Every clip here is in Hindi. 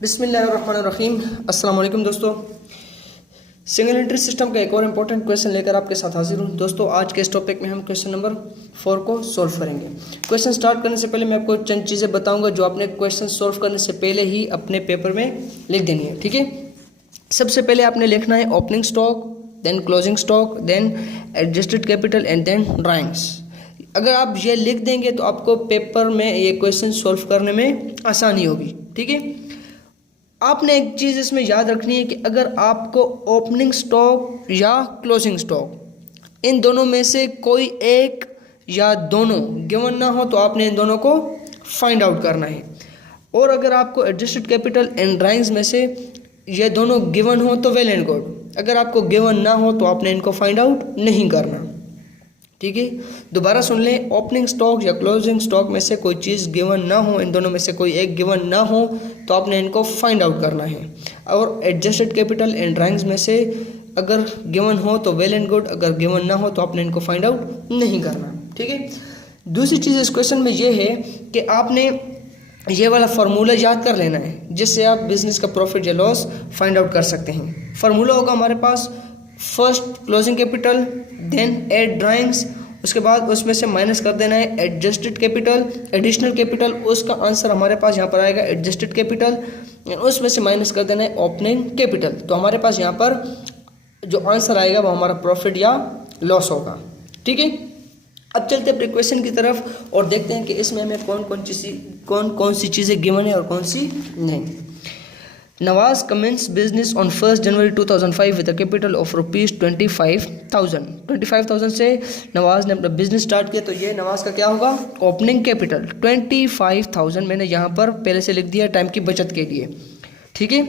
बिस्मिल्लाहिर्रहमानिर्रहीम। अस्सलाम वालेकुम दोस्तों, सिंगल एंट्री सिस्टम का एक और इम्पोर्टेंट क्वेश्चन लेकर आपके साथ हाजिर हूँ। दोस्तों आज के इस टॉपिक में हम क्वेश्चन नंबर 4 को सॉल्व करेंगे। क्वेश्चन स्टार्ट करने से पहले मैं आपको चंद चीज़ें बताऊंगा जो आपने क्वेश्चन सॉल्व करने से पहले ही अपने पेपर में लिख देनी है, ठीक है। सबसे पहले आपने लिखना है opening stock, then closing stock, then adjusted capital and then drawings. अगर आप ये लिख देंगे तो आपको पेपर में ये क्वेश्चन सॉल्व करने में आसानी होगी, ठीक है। आपने एक चीज़ इसमें याद रखनी है कि अगर आपको ओपनिंग स्टॉक या क्लोजिंग स्टॉक इन दोनों में से कोई एक या दोनों गिवन ना हो तो आपने इन दोनों को फाइंड आउट करना है। और अगर आपको एडजस्टेड कैपिटल एंड ड्राइंग्स में से ये दोनों गिवन हो तो वेल एंड गुड, अगर आपको गिवन ना हो तो आपने इनको फाइंड आउट नहीं करना, ठीक है। दोबारा सुन लें, ओपनिंग स्टॉक या क्लोजिंग स्टॉक में से कोई चीज़ गिवन ना हो, इन दोनों में से कोई एक गिवन ना हो तो आपने इनको फाइंड आउट करना है। और एडजस्टेड कैपिटल एंड ड्राइंग्स में से अगर गिवन हो तो वेल एंड गुड, अगर गिवन ना हो तो आपने इनको फाइंड आउट नहीं करना, ठीक है। दूसरी चीज़ इस क्वेश्चन में ये है कि आपने ये वाला फार्मूला याद कर लेना है जिससे आप बिजनेस का प्रॉफिट या लॉस फाइंड आउट कर सकते हैं। फार्मूला होगा हमारे पास first closing capital, then add drawings, उसके बाद उसमें से माइनस कर देना है एडजस्टेड कैपिटल, एडिशनल कैपिटल, उसका आंसर हमारे पास यहाँ पर आएगा एडजस्टेड कैपिटल, उसमें से माइनस कर देना है ओपनिंग कैपिटल। तो हमारे पास यहाँ पर जो आंसर आएगा वो हमारा प्रॉफिट या लॉस होगा, ठीक है। अब चलते हैं क्वेश्चन की तरफ और देखते हैं कि इसमें हमें कौन कौन सी चीज़ें गिवन है और कौन सी नहीं। Nawaz commenced business on 1st January 2005 with a capital of rupees 25,000। 25,000 से नवाज ने अपना बिजनेस स्टार्ट किया, तो ये नवाज का क्या होगा, ओपनिंग कैपिटल 25,000 मैंने यहाँ पर पहले से लिख दिया टाइम की बचत के लिए, ठीक है।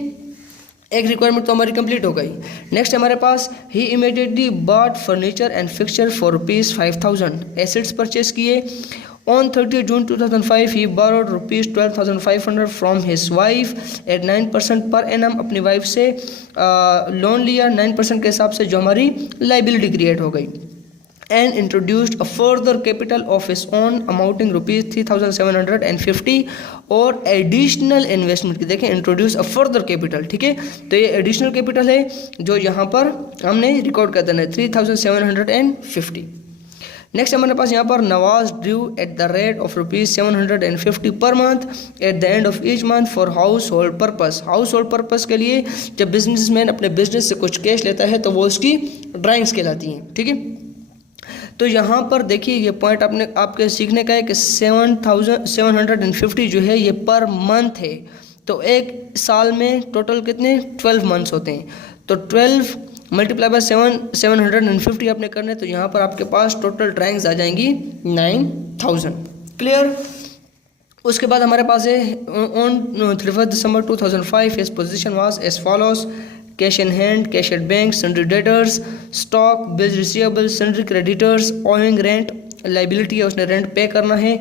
एक रिक्वायरमेंट तो हमारी कंप्लीट हो गई। नेक्स्ट हमारे पास ही immediately bought furniture and fixture for rupees 5,000, assets purchase किए। On 30th June 2005, he borrowed rupees 12,500 from his wife at 9% per annum। अपनी वाइफ से लोन लिया 9% के हिसाब से, जो हमारी लाइबिलिटी क्रिएट हो गई। And introduced a further capital of his own amounting rupees 3,750 और एडिशनल इन्वेस्टमेंट की देखें, इंट्रोड्यूस अ फर्दर कैपिटल, ठीक है। तो ये एडिशनल कैपिटल है जो यहाँ पर हमने रिकॉर्ड कर देना है 3,750। नेक्स्ट हमारे पास यहाँ पर Nawaz due at the rate of rupees 750 per month at the end of each month for house hold purpose. House hold purpose के लिए जब बिजनेसमैन अपने बिजनेस से कुछ कैश लेता है तो वो उसकी ड्राइंग्स कहलाती हैं, ठीक है। तो यहाँ पर देखिए ये पॉइंट आपके सीखने का है कि 7,750 जो है ये पर मंथ है। तो एक साल में टोटल कितने 12 मंथ्स होते हैं, तो 12 मल्टीप्लाई बाय 750 आपने करने, तो यहाँ पर आपके पास टोटल ड्राइंग्स आ जाएंगी 9,000। क्लियर। उसके बाद हमारे पास है on 31 December 2005 his position was as follows, cash in hand, cash at bank, sundry debtors, stock, bills receivable, sundry creditors, owing rent, liability है उसने रेंट पे करना है,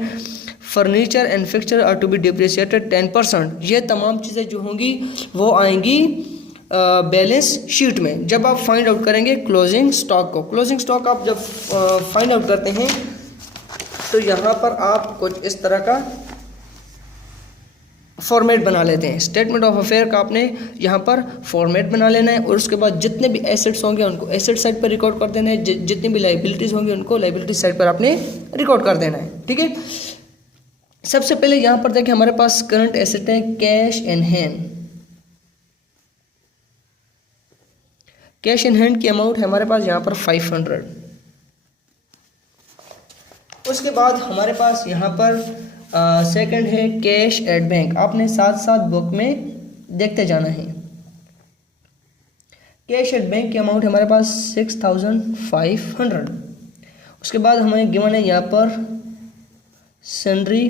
furniture and fixture are to be depreciated 10%। ये तमाम चीज़ें जो होंगी वो आएंगी बैलेंस शीट में जब आप फाइंड आउट करेंगे क्लोजिंग स्टॉक को। क्लोजिंग स्टॉक आप जब फाइंड आउट करते हैं तो यहाँ पर आप कुछ इस तरह का फॉर्मेट बना लेते हैं। स्टेटमेंट ऑफ अफेयर का आपने यहाँ पर फॉर्मेट बना लेना है और उसके बाद जितने भी एसेट्स होंगे उनको एसेट साइड पर रिकॉर्ड कर देना है, जितनी भी लाइबिलिटीज़ होंगी उनको लाइबिलिटी साइड पर आपने रिकॉर्ड कर देना है, ठीक है। सबसे पहले यहाँ पर देखिए हमारे पास करंट एसेट है cash in hand. Cash in hand की अमाउंट है हमारे पास यहाँ पर 500। उसके बाद हमारे पास यहाँ पर सेकंड है कैश एट बैंक। आपने साथ साथ बुक में देखते जाना है। कैश एट बैंक की अमाउंट है हमारे पास 6,500। उसके बाद हमें गिवन है यहाँ पर सन्ड्री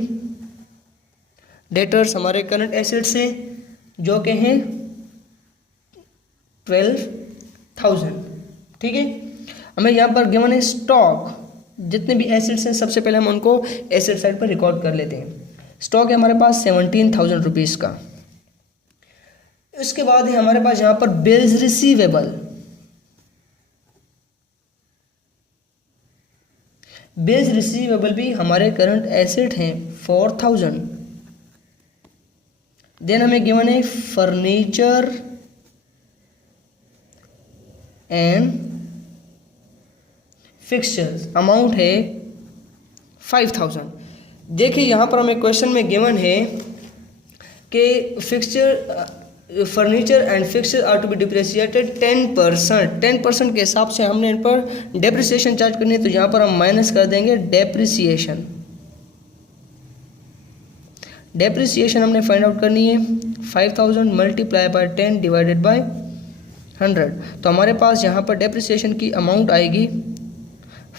डेटर्स हमारे करंट एसेट्स हैं जो कि हैं 12,000, ठीक है। हमें यहाँ पर गिवन है स्टॉक, जितने भी एसेट्स हैं सबसे पहले हम उनको एसेट साइड पर रिकॉर्ड कर लेते हैं। स्टॉक है हमारे पास 17,000 रुपीज़ का। उसके बाद है हमारे पास यहाँ पर बिल्स रिसीवेबल। बिल्स रिसीवेबल भी हमारे करंट एसेट हैं 4,000। देन हमें गिवन है फर्नीचर एंड फिक्सचर्स, अमाउंट है 5000। देखिए यहाँ पर हमें क्वेश्चन में गिवन है कि furniture and fixture are to be depreciated 10%। 10% के हिसाब से हमने इन पर डेप्रिसिएशन चार्ज करनी है, तो यहाँ पर हम माइनस कर देंगे डेप्रिसिएशन। डेप्रिसिएशन हमने फाइंड आउट करनी है 5000 मल्टीप्लाई बाय 10 डिवाइडेड बाय 100। तो हमारे पास यहाँ पर डेप्रिसिएशन की अमाउंट आएगी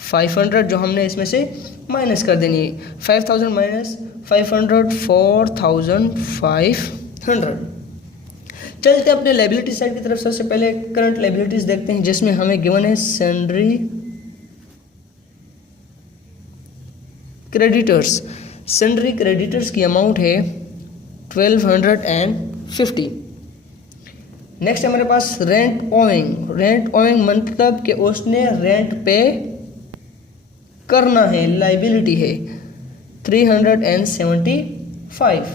500, जो हमने इसमें से माइनस कर देनी है। 5000 माइनस 500 4500। चलते अपने लायबिलिटी साइड की तरफ। सबसे पहले करंट लायबिलिटीज देखते हैं, जिसमें हमें गिवन है सन्ड्री क्रेडिटर्स। सन्ड्री क्रेडिटर्स की अमाउंट है 1250। नेक्स्ट हमारे पास रेंट ओइंग। रेंट ओइंग मतलब कि उसने रेंट पे करना है, लाइबिलिटी है 375।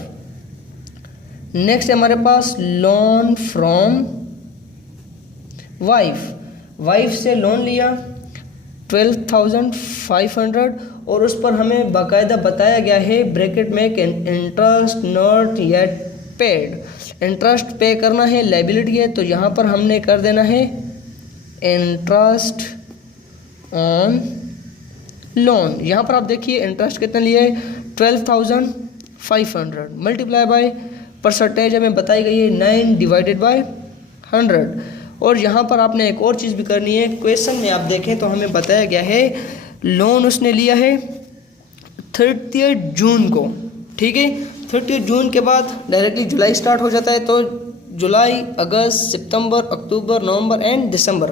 नेक्स्ट हमारे पास लोन फ्रॉम वाइफ। वाइफ से लोन लिया 12,500 और उस पर हमें बाकायदा बताया गया है ब्रैकेट में कि interest not yet paid. Interest पे करना है, लाइबिलिटी है, तो यहाँ पर हमने कर देना है इंटरेस्ट ऑन लोन। यहाँ पर आप देखिए इंटरेस्ट कितना लिया है 12,500 मल्टीप्लाई बाय परसेंटेज हमें बताई गई है 9 डिवाइडेड बाय 100। और यहाँ पर आपने एक और चीज़ भी करनी है। क्वेश्चन में आप देखें तो हमें बताया गया है लोन उसने लिया है 30 जून को, ठीक है। 30 जून के बाद डायरेक्टली जुलाई स्टार्ट हो जाता है, तो जुलाई, अगस्त, सितंबर, अक्टूबर, नवंबर एंड दिसंबर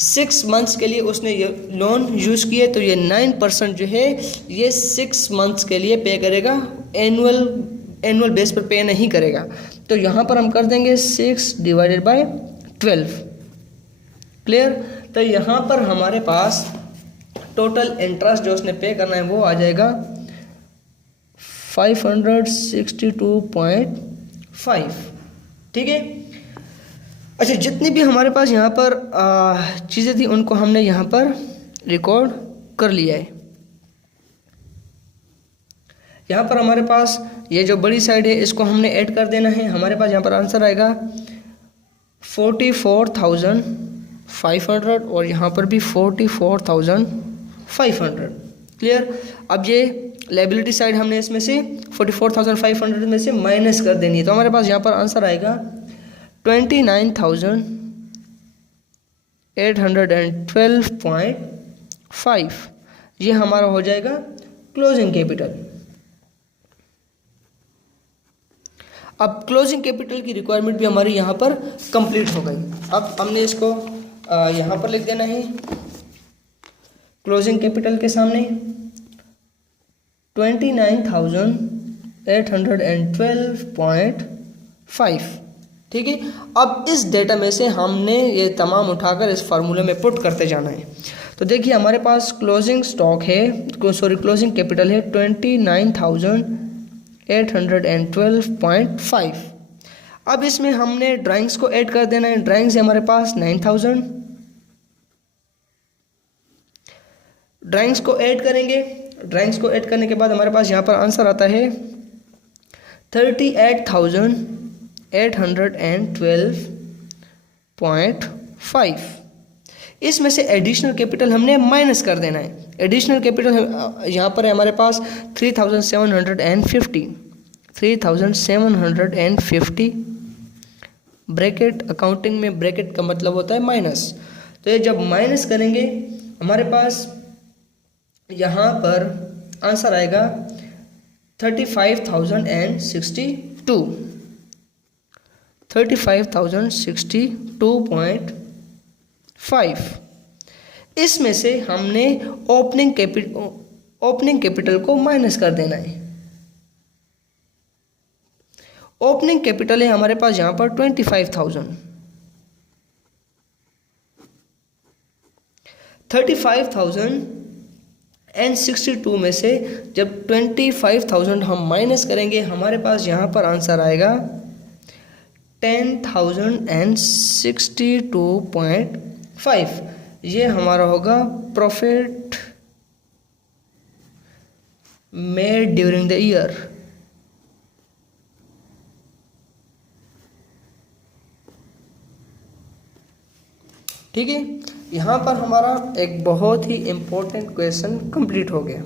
6 मंथ्स के लिए उसने ये लोन यूज़ किए। तो ये 9% जो है ये 6 मंथ्स के लिए पे करेगा, एनुअल बेस पर पे नहीं करेगा। तो यहाँ पर हम कर देंगे 6 डिवाइडेड बाय 12। क्लियर। तो यहाँ पर हमारे पास टोटल इंटरेस्ट जो उसने पे करना है वो आ जाएगा 562.5, ठीक है। अच्छा, जितनी भी हमारे पास यहाँ पर चीज़ें थी उनको हमने यहाँ पर रिकॉर्ड कर लिया है। यहाँ पर हमारे पास ये जो बड़ी साइड है इसको हमने ऐड कर देना है। हमारे पास यहाँ पर आंसर आएगा 44,500 और यहाँ पर भी 44,500। क्लियर। अब ये लायबिलिटी साइड हमने इसमें से 44,500 में से माइनस कर देनी है, तो हमारे पास यहाँ पर आंसर आएगा 29,812.5। ये हमारा हो जाएगा क्लोजिंग कैपिटल। अब क्लोजिंग कैपिटल की रिक्वायरमेंट भी हमारी यहाँ पर कंप्लीट हो गई। अब हमने इसको यहाँ पर लिख देना है क्लोजिंग कैपिटल के सामने 29,812.5, ठीक है। अब इस डेटा में से हमने ये तमाम उठाकर इस फार्मूले में पुट करते जाना है। तो देखिए हमारे पास क्लोजिंग स्टॉक है, क्लोजिंग कैपिटल है 29,812.5। अब इसमें हमने ड्राइंग्स को ऐड कर देना है। ड्राइंग्स है हमारे पास 9,000। ड्राइंग्स को ऐड करेंगे। ड्राइंग्स को ऐड करने के बाद हमारे पास यहाँ पर आंसर आता है 38,812.5। इसमें से एडिशनल कैपिटल हमने माइनस कर देना है। एडिशनल कैपिटल यहाँ पर है हमारे पास 3,750 ब्रैकेट। अकाउंटिंग में ब्रैकेट का मतलब होता है माइनस। तो ये जब माइनस करेंगे हमारे पास यहाँ पर आंसर आएगा 35,062.5। इसमें से हमने ओपनिंग कैपिटल को माइनस कर देना है। ओपनिंग कैपिटल है हमारे पास यहाँ पर 25,000। 35,062 में से जब 25,000 हम माइनस करेंगे हमारे पास यहाँ पर आंसर आएगा 10,062.5, ये हमारा होगा profit made during the year. ठीक है, यहाँ पर हमारा एक बहुत ही इम्पोर्टेंट क्वेश्चन कंप्लीट हो गया।